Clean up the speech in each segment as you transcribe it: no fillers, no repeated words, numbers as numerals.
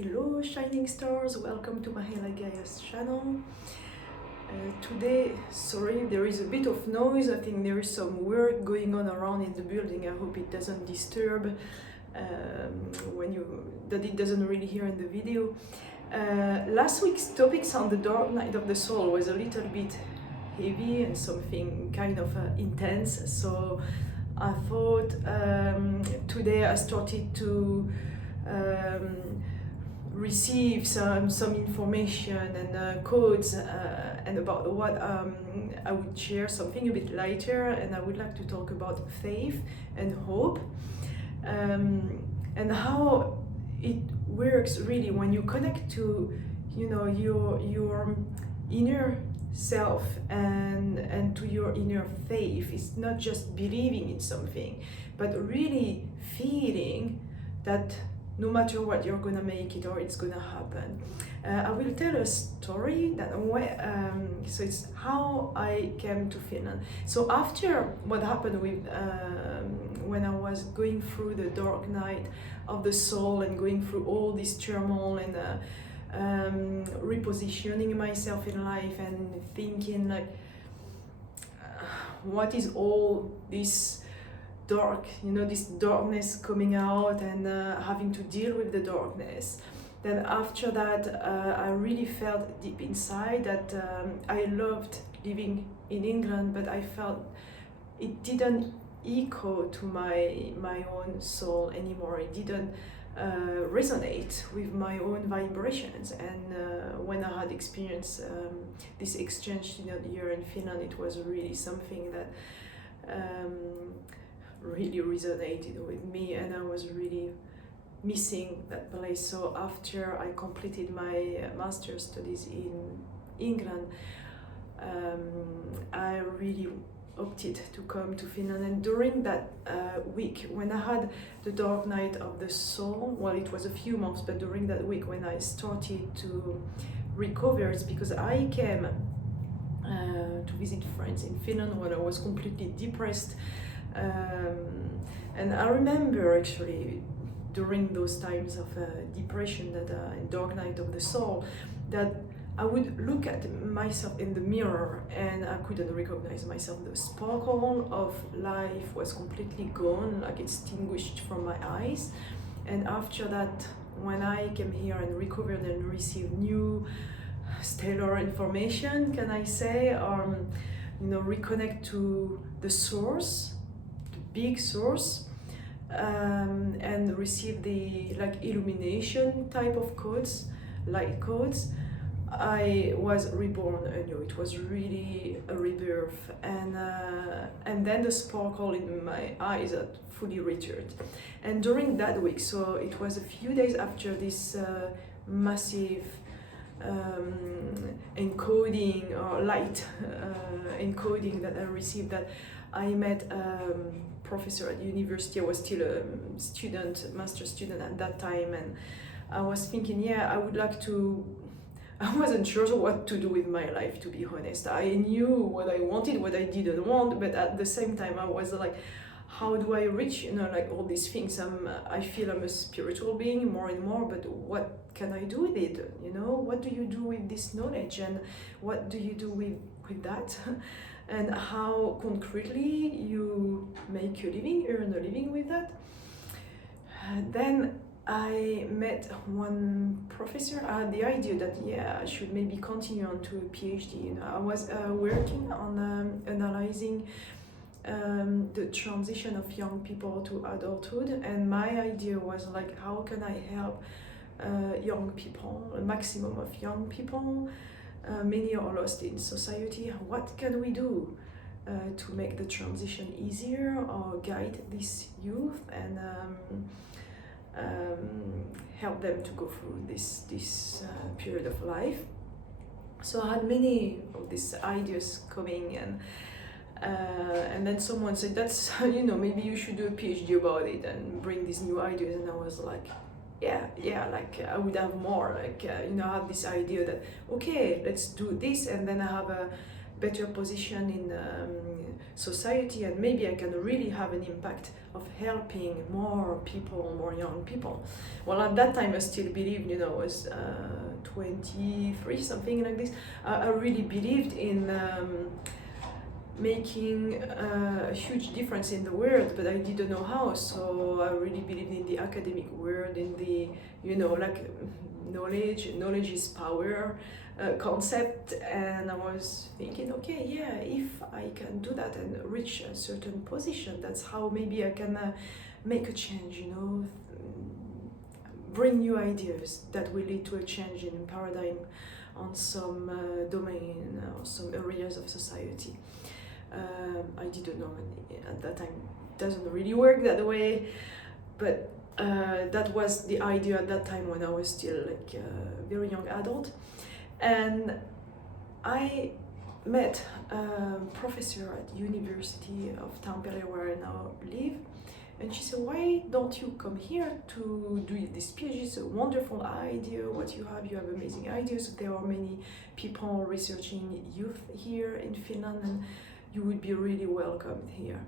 Hello shining stars, welcome to Mah'ela Gaia's channel. Today, sorry, there is a bit of noise. I think there is some work going on around in the building. I hope it doesn't disturb that it doesn't really hear in the video. Last week's topics on the dark night of the soul was a little bit heavy and something kind of intense, so I thought today I started to receive some information and codes and about what I would share something a bit lighter, and I would like to talk about faith and hope and how it works really when you connect to your inner self and to your inner faith. It's not just believing in something, but really feeling that no matter what, you're gonna make it or it's gonna happen. I will tell a story that so it's how I came to Finland. So after what happened with when I was going through the dark night of the soul and going through all this turmoil and repositioning myself in life and thinking like, what is all this dark, this darkness coming out and having to deal with the darkness. Then after that, I really felt deep inside that I loved living in England, but I felt it didn't echo to my own soul anymore. It didn't resonate with my own vibrations. And when I had experienced this exchange year in Finland, it was really something that really resonated with me, and I was really missing that place. So after I completed my master's studies in England, I really opted to come to Finland. And during that week when I had the dark night of the soul, well, it was a few months, but during that week when I started to recover, it's because I came to visit friends in Finland when I was completely depressed. And I remember actually during those times of depression, that dark night of the soul, that I would look at myself in the mirror and I couldn't recognize myself. The sparkle of life was completely gone, like extinguished from my eyes. And after that, when I came here and recovered and received new stellar information, can I say, reconnect to the source, big source, and receive the illumination type of codes, light codes, I was reborn anew. It was really a rebirth, and then the sparkle in my eyes had fully returned. And during that week, so it was a few days after this massive encoding or light encoding that I received, that I met professor at university. I was still a student, master student at that time, and I was thinking, I would like to, I wasn't sure what to do with my life, to be honest. I knew what I wanted, what I didn't want, but at the same time I was like, how do I reach, all these things? I feel I'm a spiritual being more and more, but what can I do with it? What do you do with this knowledge, and what do you do with that? And how concretely you make your living, earn a living with that. Then I met one professor. I had the idea that I should maybe continue on to a PhD. I was working on analyzing the transition of young people to adulthood, and my idea was like, how can I help young people, a maximum of young people? Many are lost in society. What can we do to make the transition easier or guide this youth and help them to go through this period of life? So I had many of these ideas coming, and then someone said, that's maybe you should do a PhD about it and bring these new ideas. And I was like, like I would have more, I have this idea that, okay, let's do this, and then I have better position in society, and maybe I can really have an impact of helping more people, more young people. Well, at that time I still believed, I was 23, something like this. I really believed in making a huge difference in the world, but I didn't know how. So I really believed in the academic world, in the, like knowledge is power concept. And I was thinking, okay, yeah, if I can do that and reach a certain position, that's how maybe I can make a change, bring new ideas that will lead to a change in paradigm on some domain or some areas of society. I didn't know at that time, it doesn't really work that way, but that was the idea at that time when I was still like a very young adult. And I met a professor at University of Tampere, where I now live, and she said, why don't you come here to do this PhD? It's a wonderful idea, what you have amazing ideas. There are many people researching youth here in Finland, and you would be really welcomed here.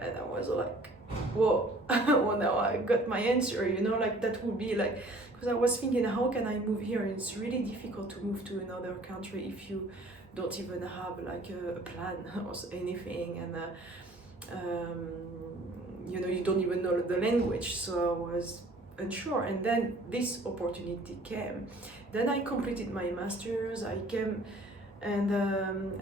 And I was like, whoa, well, now I got my answer, like that would be like, because I was thinking, how can I move here? It's really difficult to move to another country if you don't even have like a plan or anything, and you don't even know the language. So I was unsure, and then this opportunity came. Then I completed my master's. I came and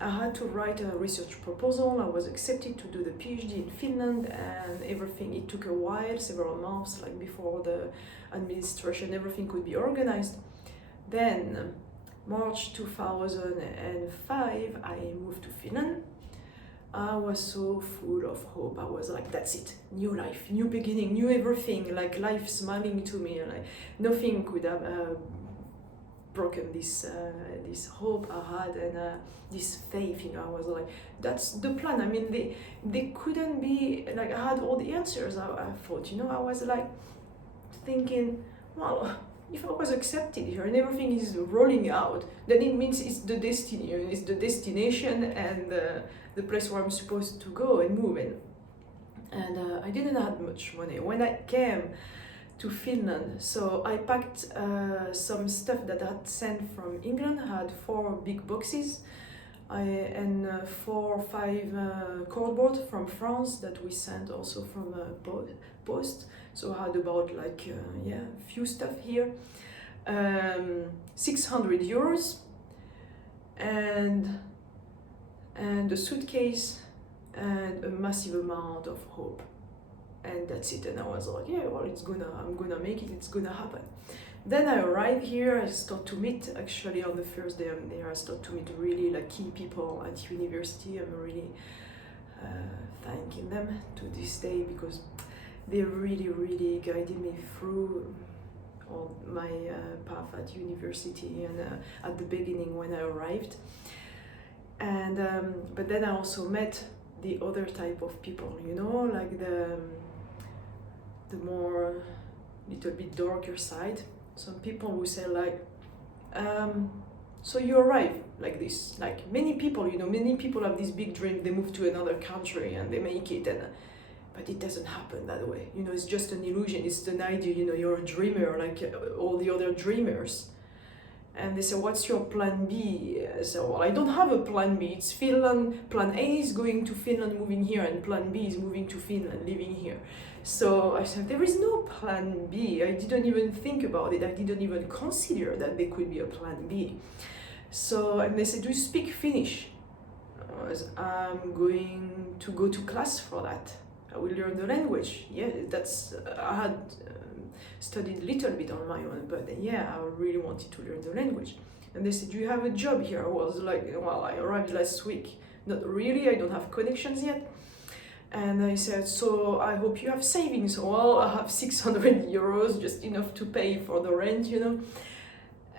I had to write a research proposal. I was accepted to do the PhD in Finland, and everything, it took a while, several months, like before the administration, everything could be organized. Then March 2005, I moved to Finland. I was so full of hope. I was like, that's it, new life, new beginning, new everything, like life smiling to me, like nothing could have broken this hope I had, and this faith. I was like, that's the plan. I mean, they couldn't be like, I had all the answers. I thought, I was like thinking, well, if I was accepted here and everything is rolling out, then it means it's the destiny, it's the destination, and the place where I'm supposed to go and move in. And I didn't have much money when I came to Finland, so I packed some stuff that I had sent from England. I had 4 big boxes and 4 or 5 cardboard from France that we sent also from post. So I had about like a few stuff here, 600 euros, and a suitcase and a massive amount of hope. And that's it. And I was like, yeah, well, I'm gonna make it, it's gonna happen. Then I arrived here. I start to meet, actually on the first day I'm there, I start to meet really like key people at university. I'm really thanking them to this day, because they really guided me through all my path at university and at the beginning when I arrived. And but then I also met the other type of people, like the more little bit darker side. Some people who say like, so you arrive like this, like many people, many people have this big dream, they move to another country and they make it, but it doesn't happen that way. It's just an illusion, it's an idea, you're a dreamer like all the other dreamers. And they say, what's your plan B? So, well, I don't have a plan B. It's Finland. Plan A is going to Finland, moving here, and plan B is moving to Finland, living here. So I said, there is no plan B. I didn't even think about it. I didn't even consider that there could be a plan B. So, and they said, do you speak Finnish? I'm going to go to class for that. I will learn the language. Yeah, I had studied a little bit on my own, but yeah, I really wanted to learn the language. And they said, do you have a job here? I was like, well, I arrived last week. Not really, I don't have connections yet. And I said, so I hope you have savings. Well, I have 600 euros, just enough to pay for the rent,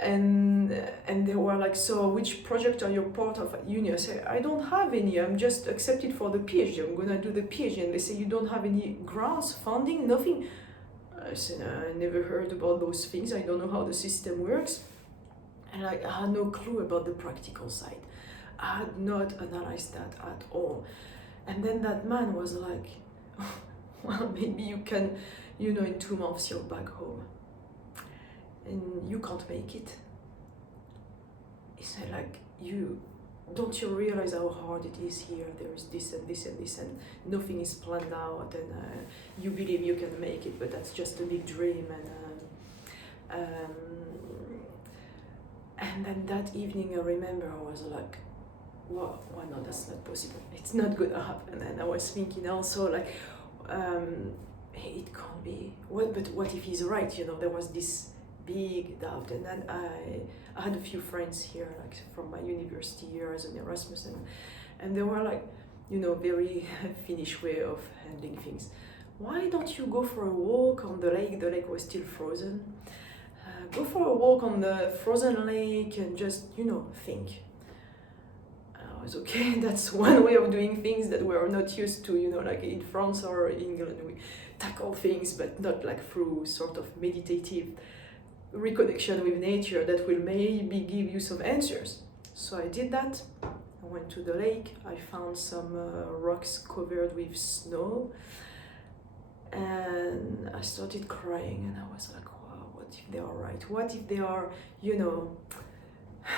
And they were like, so which project are you part of at uni? I said, I don't have any, I'm just accepted for the PhD, I'm gonna do the PhD. And they say, you don't have any grants, funding, nothing? I said, I never heard about those things, I don't know how the system works. And I had no clue about the practical side. I had not analyzed that at all. And then that man was like, well, maybe you can, in 2 months you're back home. And you can't make it. He said, like, don't you realize how hard it is here? There is this and this and this, and nothing is planned out, and you believe you can make it, but that's just a big dream. And then that evening, I remember I was like, wow, why not? That's not possible. It's not gonna happen. And I was thinking also like, hey, it can't be. But what if he's right? There was this big doubt. And then I had a few friends here, like from my university years in Erasmus, and they were like, very Finnish way of handling things. Why don't you go for a walk on the lake? The lake was still frozen. Go for a walk on the frozen lake and just, think. I was okay, that's one way of doing things that we're not used to, like in France or England, we tackle things, but not like through sort of meditative reconnection with nature that will maybe give you some answers. So I did that. I went to the lake, I found some rocks covered with snow, and I started crying, and I was like, wow, what if they are right? What if they are,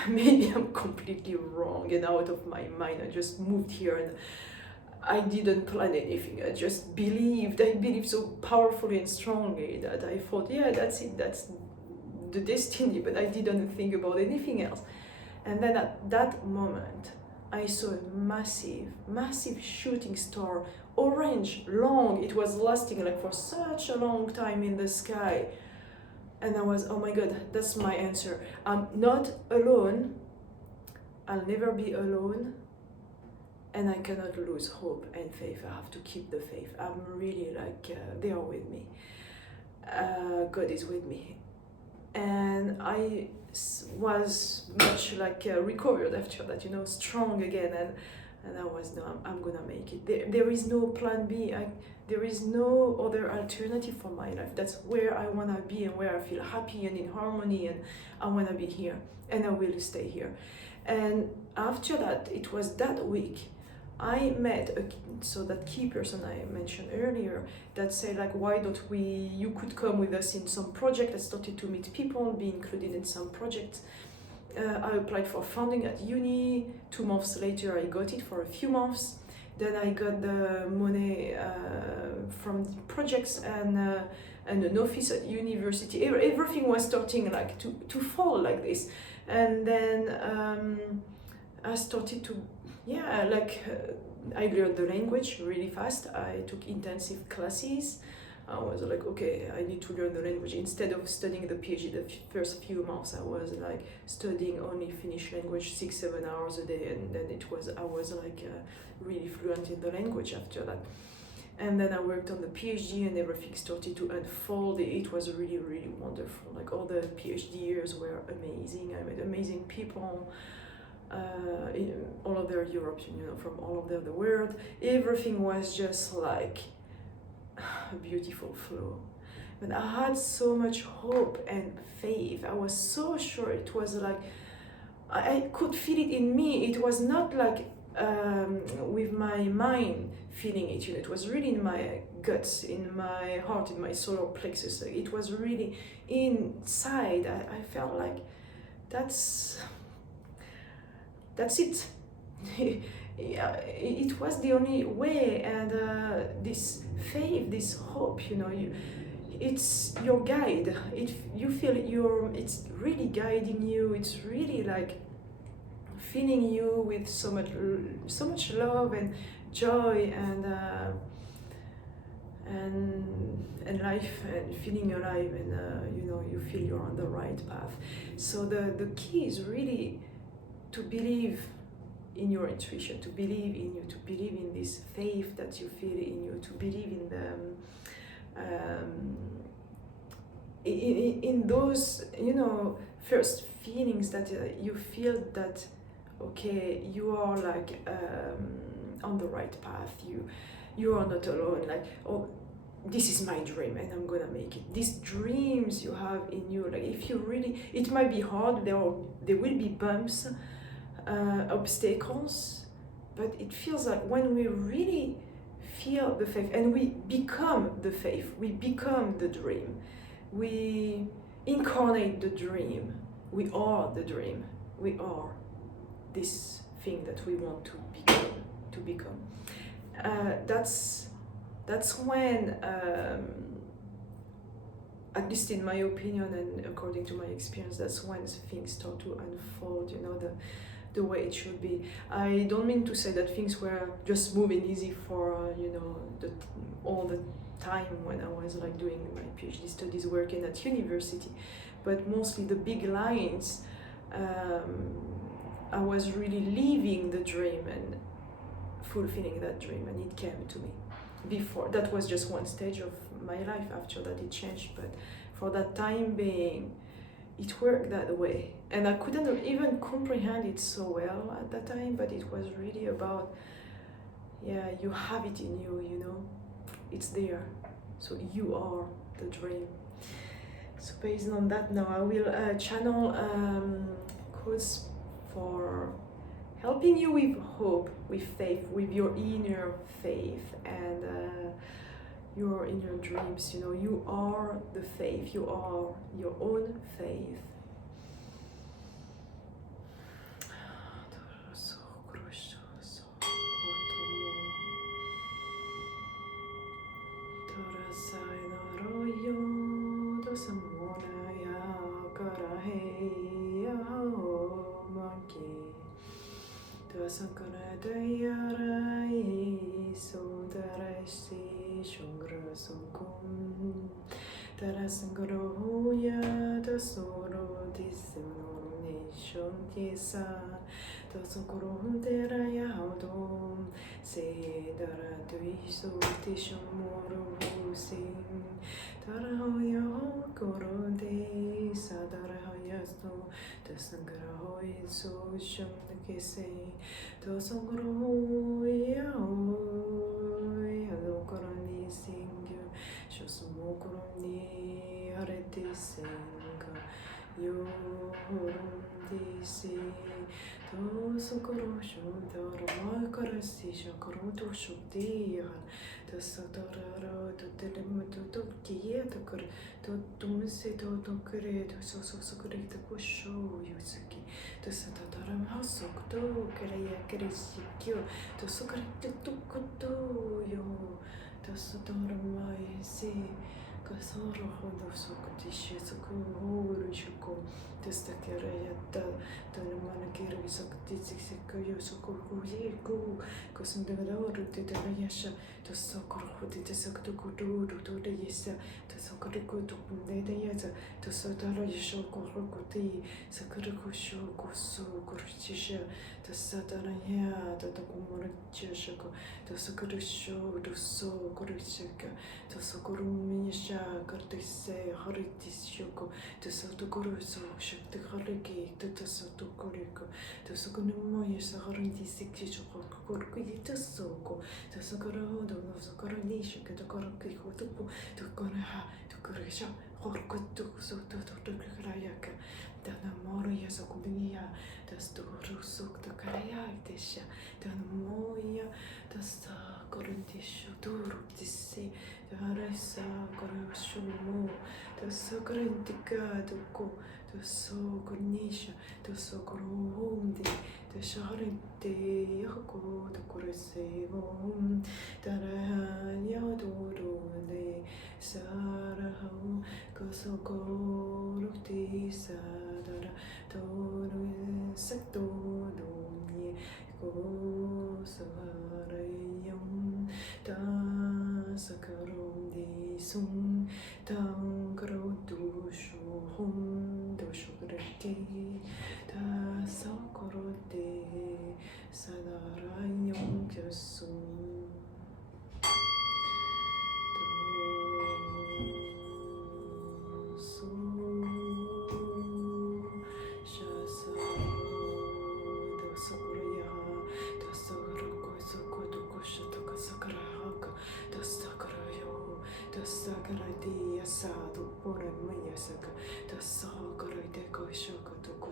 maybe I'm completely wrong and out of my mind. I just moved here and I didn't plan anything. I just believed. I believed so powerfully and strongly that I thought, yeah, that's it, that's the destiny, but I didn't think about anything else. And then at that moment, I saw a massive, massive shooting star, orange, long. It was lasting like for such a long time in the sky. And I was, oh my God, that's my answer. I'm not alone. I'll never be alone. And I cannot lose hope and faith. I have to keep the faith. I'm really like, they are with me. God is with me. And I was much like recovered after that, strong again. And I was, no, I'm gonna make it. There is no plan B. There is no other alternative for my life. That's where I wanna be and where I feel happy and in harmony, and I wanna be here and I will stay here. And after that, it was that week, I met that key person I mentioned earlier that said like, why don't you could come with us in some project. I started to meet people, be included in some projects. I applied for funding at uni. 2 months later, I got it for a few months. Then I got the money from the projects and an office at university. Everything was starting like to fall like this. And then I started to, I learned the language really fast. I took intensive classes. I was like, okay, I need to learn the language. Instead of studying the PhD the first few months, I was like studying only Finnish language 6-7 hours a day, and then I was like really fluent in the language after that. And then I worked on the PhD, and everything started to unfold. It was really, really wonderful. Like all the PhD years were amazing. I met amazing people. In all over Europe, from all over the world. Everything was just like a beautiful flow. But I had so much hope and faith. I was so sure. It was like, I could feel it in me. It was not like with my mind feeling it. It was really in my guts, in my heart, in my solar plexus. It was really inside. I felt like that's it. Yeah, it was the only way. And this faith, this hope, it's your guide. You feel it's really guiding you. It's really like filling you with so much love and joy and life, and feeling alive, and you feel you're on the right path. So the key is really to believe in your intuition, to believe in you, to believe in this faith that you feel in you, to believe in in those first feelings that you feel that okay, you are like on the right path, you are not alone, like, oh, this is my dream and I'm gonna make it. These dreams you have in you, like, if you really, it might be hard, there will be bumps, obstacles, but it feels like when we really feel the faith and we become the faith, we become the dream, we incarnate the dream, we are the dream, we are this thing that we want to become. That's when, at least in my opinion and according to my experience, that's when things start to unfold, you know, the way it should be. I don't mean to say that things were just moving easy for, you know, all the time when I was like doing my PhD studies, working at university, but mostly the big lines, I was really living the dream and fulfilling that dream, and it came to me. Before, that was just one stage of my life. After that it changed, but for that time being, it worked that way, and I couldn't even comprehend it so well at that time, but it was really about, yeah, you have it in you, you know, it's there, so you are the dream. So based on that, now I will channel quotes for helping you with hope, with faith, with your inner faith and your inner dreams. You know, you are the faith, you are your own faith.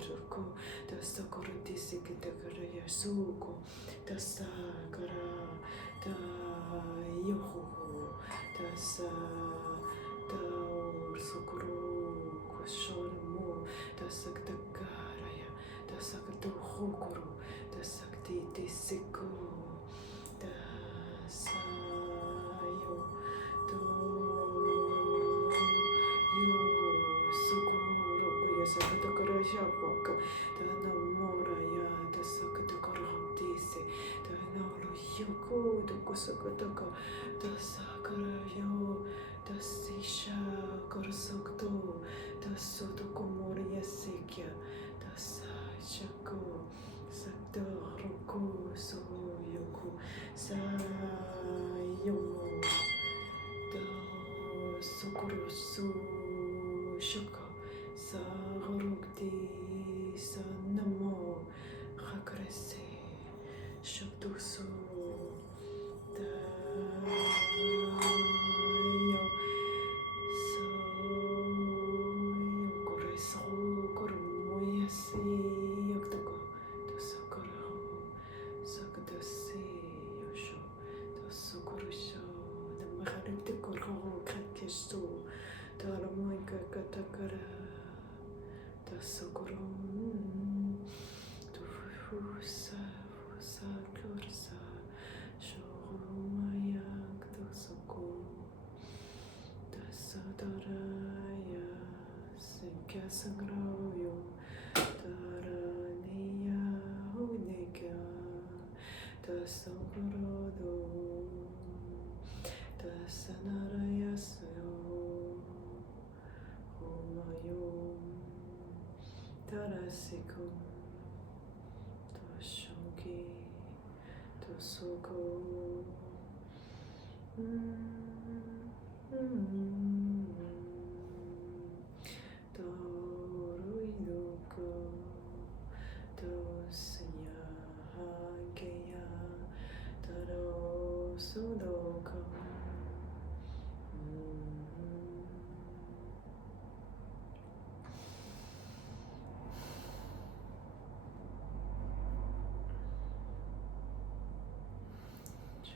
ruko, dasa koro disiki takara yasuko, dasa kara da yoho, dasa da ursokoro koshormo, dasa takaraya, dasa hokoro, dasa disiko, dasa yo. Sakatokara Japaka, the Namora Ya, the Sakatokara Disi, the Noro Yoko, the Kosakataka, the Sakara Yo, the Sisha Korosokto, the Sotokomoria Sekia, the Sajako, Sakta Roko, So Yoko, Sayomo, the Sokorosu Shaka. Sarukti Sanamo Hakrese Shuktusu Dayo Soyokoreso Kormoyasi Yaktako Tosakaraho Sakadasi Yosho Tosukorosho the Maharite Korho Kakesto Talamoika Katakara Sokorom to Fusa Klorsa Shoromaya Soko Tasadaraya Sinkasangroyo Tarania Unika Tasokorodo Tasanaraya Syo Homayo Tarasiko, Toshoki, Tosoko, Toruidoko, Tosya Hageya, Taro Sudoko.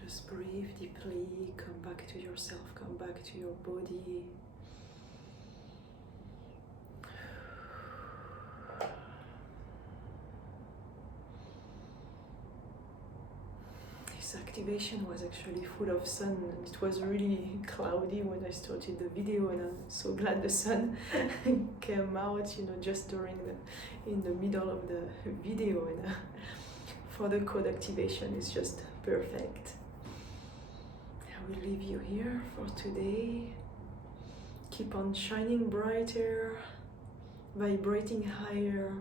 Just breathe deeply, come back to yourself, come back to your body. This activation was actually full of sun. It was really cloudy when I started the video, and I'm so glad the sun came out, just in the middle of the video, and for the code activation it's just perfect. I will leave you here for today. Keep on shining brighter, vibrating higher.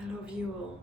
I love you all.